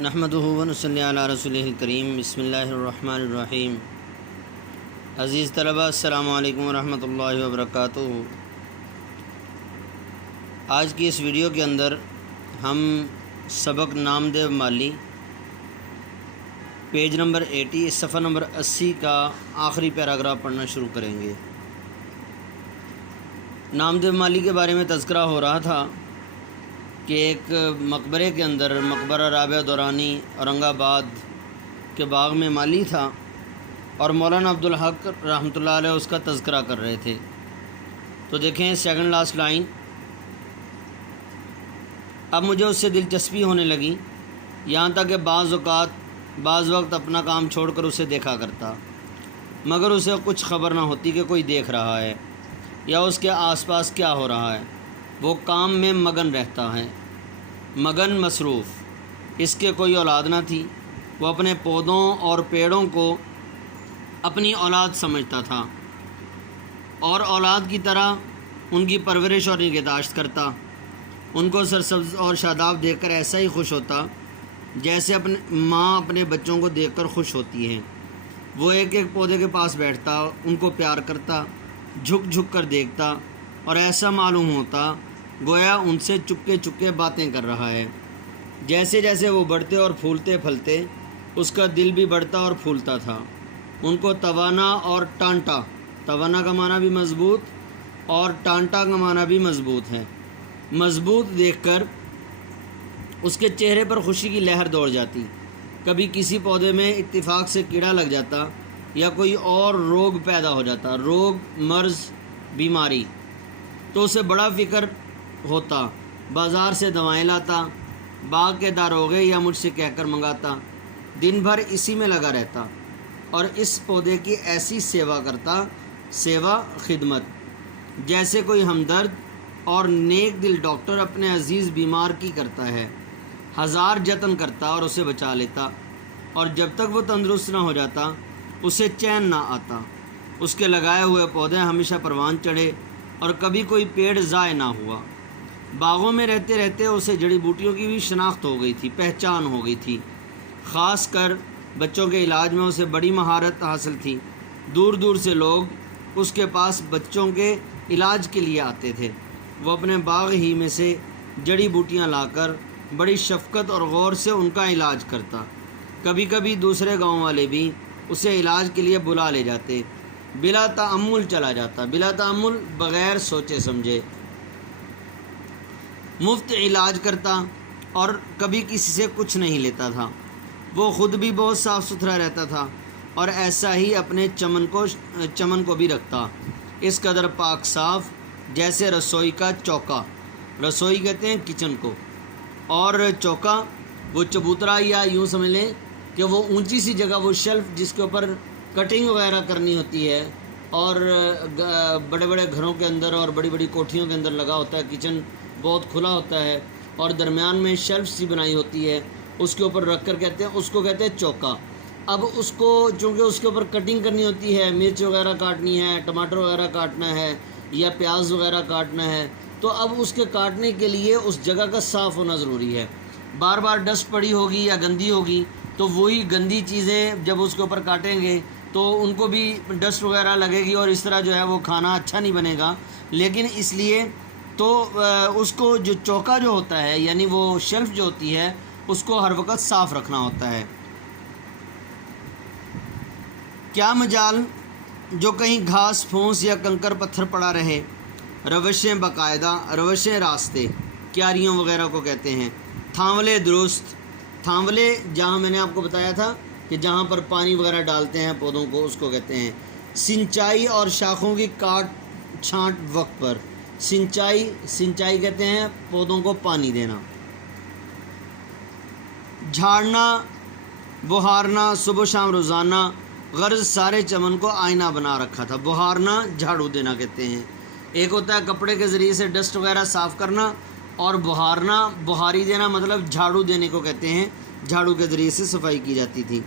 نحمدہ و نصلی علی رسولہ الکریم بسم اللہ الرحمن الرحیم۔ عزیز طلبہ السلام علیکم ورحمۃ اللہ وبرکاتہ۔ آج کی اس ویڈیو کے اندر ہم سبق نامدیو مالی پیج نمبر 80 صفحہ نمبر 80 کا آخری پیراگراف پڑھنا شروع کریں گے۔ نامدیو مالی کے بارے میں تذکرہ ہو رہا تھا کہ ایک مقبرے کے اندر مقبرہ رابعہ دورانی اورنگ آباد کے باغ میں مالی تھا اور مولانا عبدالحق رحمۃ اللہ علیہ اس کا تذکرہ کر رہے تھے۔ تو دیکھیں سیکنڈ لاسٹ لائن، اب مجھے اس سے دلچسپی ہونے لگی، یہاں تک کہ بعض وقت اپنا کام چھوڑ کر اسے دیکھا کرتا، مگر اسے کچھ خبر نہ ہوتی کہ کوئی دیکھ رہا ہے یا اس کے آس پاس کیا ہو رہا ہے۔ وہ کام میں مگن رہتا ہے، مگن مصروف۔ اس کے کوئی اولاد نہ تھی، وہ اپنے پودوں اور پیڑوں کو اپنی اولاد سمجھتا تھا اور اولاد کی طرح ان کی پرورش اور نگہداشت کرتا۔ ان کو سرسبز اور شاداب دیکھ کر ایسا ہی خوش ہوتا جیسے ماں اپنے بچوں کو دیکھ کر خوش ہوتی ہے۔ وہ ایک ایک پودے کے پاس بیٹھتا، ان کو پیار کرتا، جھک جھک کر دیکھتا اور ایسا معلوم ہوتا گویا ان سے چپکے چپکے باتیں کر رہا ہے۔ جیسے جیسے وہ بڑھتے اور پھولتے پھلتے اس کا دل بھی بڑھتا اور پھولتا تھا۔ ان کو توانا اور ٹانٹا، توانا کا معنی بھی مضبوط اور ٹانٹا کا معنی بھی مضبوط ہے، مضبوط دیکھ کر اس کے چہرے پر خوشی کی لہر دوڑ جاتی۔ کبھی کسی پودے میں اتفاق سے کیڑا لگ جاتا یا کوئی اور روگ پیدا ہو جاتا، روگ، مرض، بیماری، تو اسے بڑا فکر ہوتا، بازار سے دوائیں لاتا، باغ کے داروغے یا مجھ سے کہہ کر منگاتا، دن بھر اسی میں لگا رہتا اور اس پودے کی ایسی سیوا کرتا، سیوا خدمت، جیسے کوئی ہمدرد اور نیک دل ڈاکٹر اپنے عزیز بیمار کی کرتا ہے۔ ہزار جتن کرتا اور اسے بچا لیتا، اور جب تک وہ تندرست نہ ہو جاتا اسے چین نہ آتا۔ اس کے لگائے ہوئے پودے ہمیشہ پروان چڑھے اور کبھی کوئی پیڑ ضائع نہ ہوا۔ باغوں میں رہتے رہتے اسے جڑی بوٹیوں کی بھی شناخت ہو گئی تھی، پہچان ہو گئی تھی۔ خاص کر بچوں کے علاج میں اسے بڑی مہارت حاصل تھی۔ دور دور سے لوگ اس کے پاس بچوں کے علاج کے لیے آتے تھے۔ وہ اپنے باغ ہی میں سے جڑی بوٹیاں لا کر بڑی شفقت اور غور سے ان کا علاج کرتا۔ کبھی کبھی دوسرے گاؤں والے بھی اسے علاج کے لیے بلا لے جاتے، بلا تعمل چلا جاتا، بلا تعمل بغیر سوچے سمجھے، مفت علاج کرتا اور کبھی کسی سے کچھ نہیں لیتا تھا۔ وہ خود بھی بہت صاف ستھرا رہتا تھا اور ایسا ہی اپنے چمن کو بھی رکھتا، اس قدر پاک صاف جیسے رسوئی کا چوکا، رسوئی کہتے ہیں کچن کو، اور چوکا وہ چبوترا یا یوں سمجھ لیں کہ وہ اونچی سی جگہ، وہ شیلف جس کے اوپر کٹنگ وغیرہ کرنی ہوتی ہے اور بڑے بڑے گھروں کے اندر اور بڑی بڑی کوٹھیوں کے اندر لگا ہوتا ہے۔ کچن بہت کھلا ہوتا ہے اور درمیان میں شیلف سی بنائی ہوتی ہے، اس کے اوپر رکھ کر اس کو کہتے ہیں چوکا۔ اب اس کو چونکہ اس کے اوپر کٹنگ کرنی ہوتی ہے، مرچ وغیرہ کاٹنی ہے، ٹماٹر وغیرہ کاٹنا ہے یا پیاز وغیرہ کاٹنا ہے، تو اب اس کے کاٹنے کے لیے اس جگہ کا صاف ہونا ضروری ہے۔ بار بار ڈسٹ پڑی ہوگی یا گندی ہوگی تو وہی گندی چیزیں جب اس کے اوپر کاٹیں گے تو ان کو بھی ڈسٹ وغیرہ لگے گی اور اس طرح جو ہے وہ کھانا اچھا نہیں بنے گا۔ لیکن اس لیے تو اس کو جو چوکا جو ہوتا ہے، یعنی وہ شیلف جو ہوتی ہے، اس کو ہر وقت صاف رکھنا ہوتا ہے۔ کیا مجال جو کہیں گھاس پھونس یا کنکر پتھر پڑا رہے، روشیں باقاعدہ، روشیں راستے، کیاریوں وغیرہ کو کہتے ہیں، تھانولے درست، تھانولے جہاں میں نے آپ کو بتایا تھا کہ جہاں پر پانی وغیرہ ڈالتے ہیں پودوں کو، اس کو کہتے ہیں سنچائی، اور شاخوں کی کاٹ چھانٹ وقت پر، سنچائی کہتے ہیں پودوں کو پانی دینا، جھاڑنا، بہارنا، صبح شام روزانہ، غرض سارے چمن کو آئینہ بنا رکھا تھا۔ بہارنا جھاڑو دینا کہتے ہیں، ایک ہوتا ہے کپڑے کے ذریعے سے ڈسٹ وغیرہ صاف کرنا، اور بہارنا، بہاری دینا مطلب جھاڑو دینے کو کہتے ہیں، جھاڑو کے ذریعے سے صفائی کی جاتی تھی۔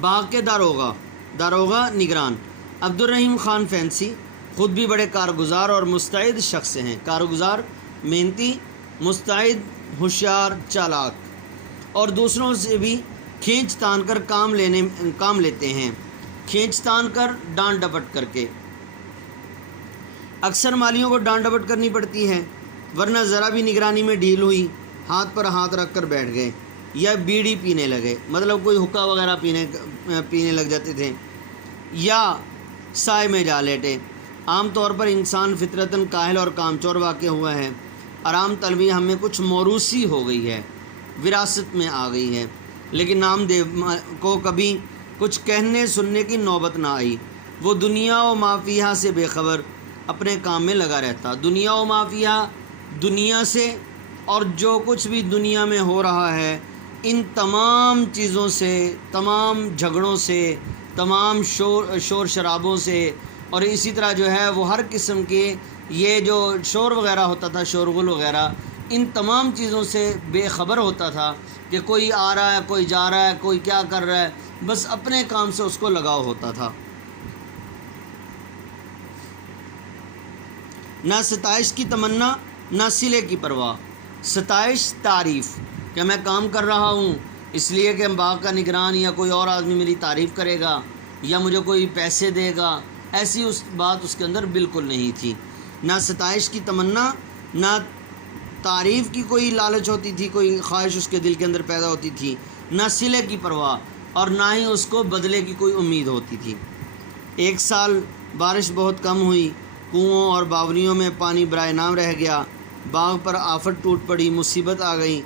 باغ کے داروغہ نگران عبد الرحیم خان فینسی خود بھی بڑے کارگزار اور مستعد شخص ہیں، کارگزار، محنتی، مستعد، ہوشیار، چالاک۔ اور دوسروں سے بھی کھینچ تان کر کام لیتے ہیں، کھینچ تان کر ڈانٹ ڈپٹ کر کے۔ اکثر مالیوں کو ڈانٹ ڈپٹ کرنی پڑتی ہے، ورنہ ذرا بھی نگرانی میں ڈھیل ہوئی ہاتھ پر ہاتھ رکھ کر بیٹھ گئے یا بیڑی پینے لگے، مطلب کوئی حقہ وغیرہ پینے لگ جاتے تھے، یا سائے میں جا لیٹے۔ عام طور پر انسان فطرتاً کاہل اور کامچور واقع ہوا ہے۔ آرام طلبی ہم میں کچھ موروثی ہو گئی ہے، وراثت میں آ گئی ہے، لیکن نامدیو کو کبھی کچھ کہنے سننے کی نوبت نہ آئی۔ وہ دنیا و ما فیہا سے بے خبر اپنے کام میں لگا رہتا۔ دنیا و ما فیہا، دنیا سے اور جو کچھ بھی دنیا میں ہو رہا ہے، ان تمام چیزوں سے، تمام جھگڑوں سے، تمام شور شرابوں سے، اور اسی طرح جو ہے وہ ہر قسم کے یہ جو شور وغیرہ ہوتا تھا، شورغل وغیرہ، ان تمام چیزوں سے بے خبر ہوتا تھا کہ کوئی آ رہا ہے، کوئی جا رہا ہے، کوئی کیا کر رہا ہے، بس اپنے کام سے اس کو لگاؤ ہوتا تھا۔ نہ ستائش کی تمنا، نہ صلے کی پرواہ۔ ستائش تعریف کہ میں کام کر رہا ہوں اس لیے کہ باغ کا نگران یا کوئی اور آدمی میری تعریف کرے گا یا مجھے کوئی پیسے دے گا، ایسی بات اس کے اندر بالکل نہیں تھی۔ نہ ستائش کی تمنا، نہ تعریف کی کوئی لالچ ہوتی تھی، کوئی خواہش اس کے دل کے اندر پیدا ہوتی تھی، نہ صلے کی پرواہ، اور نہ ہی اس کو بدلے کی کوئی امید ہوتی تھی۔ ایک سال بارش بہت کم ہوئی، کنوؤں اور باولیوں میں پانی برائے نام رہ گیا، باغ پر آفت ٹوٹ پڑی، مصیبت آ گئی،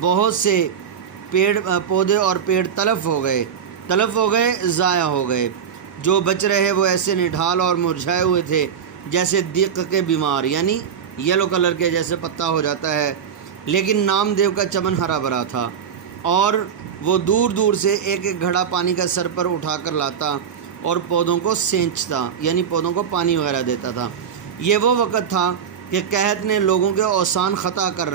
بہت سے پودے اور پیڑ تلف ہو گئے، ضائع ہو گئے۔ جو بچ رہے وہ ایسے نڈھال اور مرجھائے ہوئے تھے جیسے دیق کے بیمار، یعنی یلو کلر کے جیسے پتا ہو جاتا ہے، لیکن نامدیو کا چمن ہرا بھرا تھا، اور وہ دور دور سے ایک ایک گھڑا پانی کا سر پر اٹھا کر لاتا اور پودوں کو سینچتا، یعنی پودوں کو پانی وغیرہ دیتا تھا۔ یہ وہ وقت تھا کہ قحط نے لوگوں کے اوسان خطا کر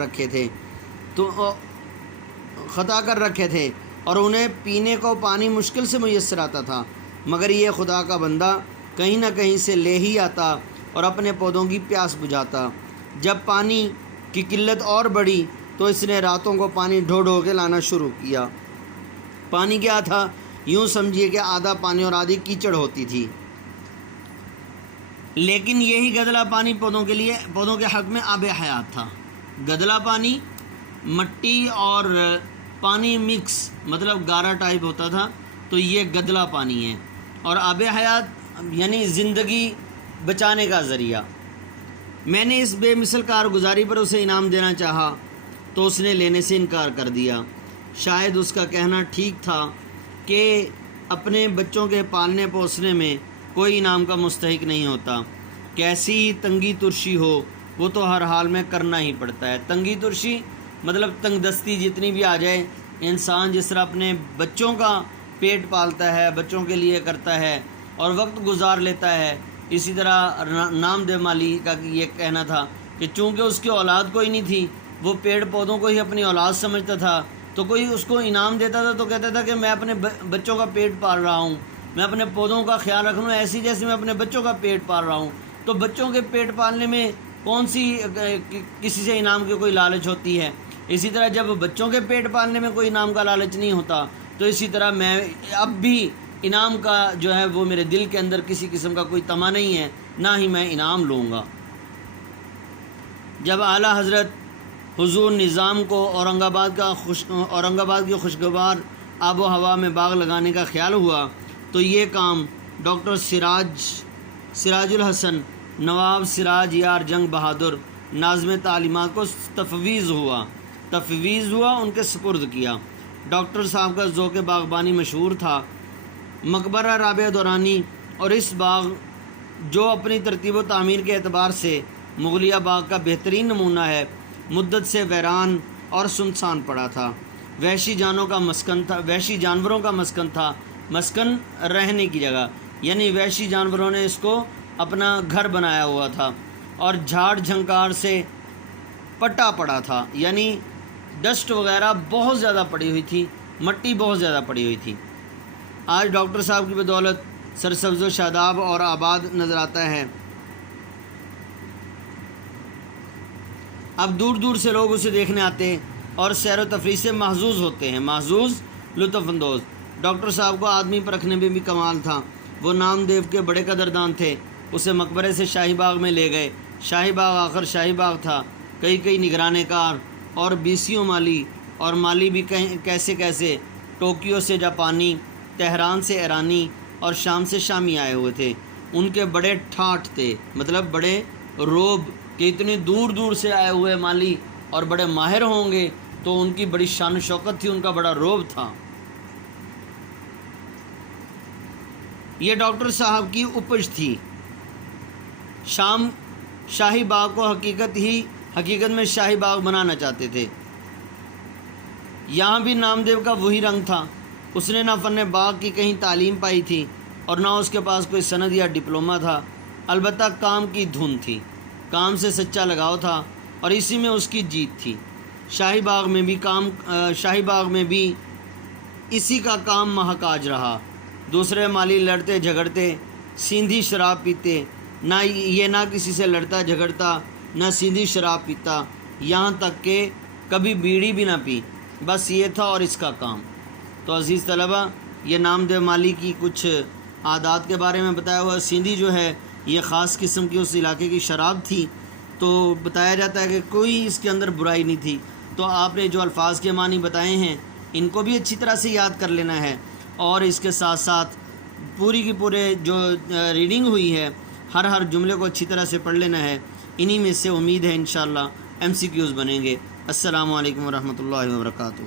رکھے تھے اور انہیں پینے کو پانی مشکل سے میسر آتا تھا، مگر یہ خدا کا بندہ کہیں نہ کہیں سے لے ہی آتا اور اپنے پودوں کی پیاس بجھاتا۔ جب پانی کی قلت اور بڑھی تو اس نے راتوں کو پانی ڈھو ڈھو کے لانا شروع کیا۔ پانی کیا تھا؟ یوں سمجھیے کہ آدھا پانی اور آدھی کیچڑ ہوتی تھی، لیکن یہی گدلا پانی پودوں کے حق میں آب حیات تھا۔ گدلا پانی مٹی اور پانی مکس، مطلب گارا ٹائپ ہوتا تھا، تو یہ گدلا پانی ہے، اور آب حیات یعنی زندگی بچانے کا ذریعہ۔ میں نے اس بے مثل کارگزاری پر اسے انعام دینا چاہا تو اس نے لینے سے انکار کر دیا۔ شاید اس کا کہنا ٹھیک تھا کہ اپنے بچوں کے پالنے پوسنے میں کوئی انعام کا مستحق نہیں ہوتا، کیسی ہی تنگی ترشی ہو وہ تو ہر حال میں کرنا ہی پڑتا ہے۔ تنگی ترشی مطلب تنگ دستی جتنی بھی آ جائے، انسان جس طرح اپنے بچوں کا پیٹ پالتا ہے، بچوں کے لیے کرتا ہے اور وقت گزار لیتا ہے، اسی طرح نامدیو مالی کا یہ کہنا تھا کہ چونکہ اس کی اولاد کوئی نہیں تھی، وہ پیڑ پودوں کو ہی اپنی اولاد سمجھتا تھا، تو کوئی اس کو انعام دیتا تھا تو کہتا تھا کہ میں اپنے بچوں کا پیٹ پال رہا ہوں، میں اپنے پودوں کا خیال رکھ لوں ایسی جیسے میں اپنے بچوں کا پیٹ پال رہا ہوں۔ تو بچوں کے پیٹ پالنے میں کون سی کسی سے انعام کی کوئی لالچ ہوتی ہے؟ اسی طرح جب بچوں کے پیٹ پالنے میں کوئی انعام کا لالچ نہیں ہوتا، تو اسی طرح میں اب بھی انعام کا جو ہے وہ میرے دل کے اندر کسی قسم کا کوئی تما نہیں ہے، نہ ہی میں انعام لوں گا۔ جب اعلیٰ حضرت حضور نظام کو اورنگ آباد کی خوشگوار آب و ہوا میں باغ لگانے کا خیال ہوا تو یہ کام ڈاکٹر سراج الحسن، نواب سراج یار جنگ بہادر ناظم تعلیمات کو تفویض ہوا، ان کے سپرد کیا۔ ڈاکٹر صاحب کا ذوق باغبانی مشہور تھا۔ مقبرہ رابعہ دورانی اور اس باغ جو اپنی ترتیب و تعمیر کے اعتبار سے مغلیہ باغ کا بہترین نمونہ ہے، مدت سے ویران اور سنسان پڑا تھا۔ وحشی جانوروں کا مسکن تھا، مسکن رہنے کی جگہ، یعنی وحشی جانوروں نے اس کو اپنا گھر بنایا ہوا تھا، اور جھاڑ جھنکار سے پٹا پڑا تھا، یعنی ڈسٹ وغیرہ بہت زیادہ پڑی ہوئی تھی، مٹی بہت زیادہ پڑی ہوئی تھی۔ آج ڈاکٹر صاحب کی بدولت سرسبز و شاداب اور آباد نظر آتا ہے۔ اب دور دور سے لوگ اسے دیکھنے آتے، اور سیر و تفریح سے محظوظ ہوتے ہیں، محظوظ لطف اندوز۔ ڈاکٹر صاحب کو آدمی پرکھنے میں بھی کمال تھا۔ وہ نامدیو کے بڑے قدردان تھے۔ اسے مقبرے سے شاہی باغ میں لے گئے۔ شاہی باغ آخر شاہی باغ تھا۔ کئی نگرانے کار اور بیسیوں مالی بھی کیسے ٹوکیو سے جاپانی، تہران سے ایرانی اور شام سے شامی آئے ہوئے تھے۔ ان کے بڑے ٹھاٹھ تھے، مطلب بڑے روب کہ اتنے دور سے آئے ہوئے مالی اور بڑے ماہر ہوں گے، تو ان کی بڑی شان و شوکت تھی، ان کا بڑا روب تھا۔ یہ ڈاکٹر صاحب کی اپج تھی۔ شام شاہی باغ کو حقیقت میں شاہی باغ بنانا چاہتے تھے۔ یہاں بھی نامدیو کا وہی رنگ تھا۔ اس نے نہ فن باغ کی کہیں تعلیم پائی تھی اور نہ اس کے پاس کوئی سند یا ڈپلومہ تھا، البتہ کام کی دھن تھی، کام سے سچا لگاؤ تھا اور اسی میں اس کی جیت تھی۔ شاہی باغ میں بھی اسی کا کام محکاج رہا۔ دوسرے مالی لڑتے جھگڑتے، سیندھی شراب پیتے، نہ کسی سے لڑتا جھگڑتا، نہ سیندھی شراب پیتا، یہاں تک کہ کبھی بیڑی بھی نہ پی، بس یہ تھا اور اس کا کام۔ تو عزیز طلبہ، یہ نامدیو مالی کی کچھ عادات کے بارے میں بتایا ہوا۔ سیندھی جو ہے یہ خاص قسم کی اس علاقے کی شراب تھی، تو بتایا جاتا ہے کہ کوئی اس کے اندر برائی نہیں تھی۔ تو آپ نے جو الفاظ کے معنی بتائے ہیں ان کو بھی اچھی طرح سے یاد کر لینا ہے، اور اس کے ساتھ ساتھ پوری کی پورے جو ریڈنگ ہوئی ہے ہر جملے کو اچھی طرح سے پڑھ لینا ہے۔ انہی میں سے امید ہے انشاءاللہ MCQs بنیں گے۔ السلام علیکم ورحمۃ اللہ وبرکاتہ۔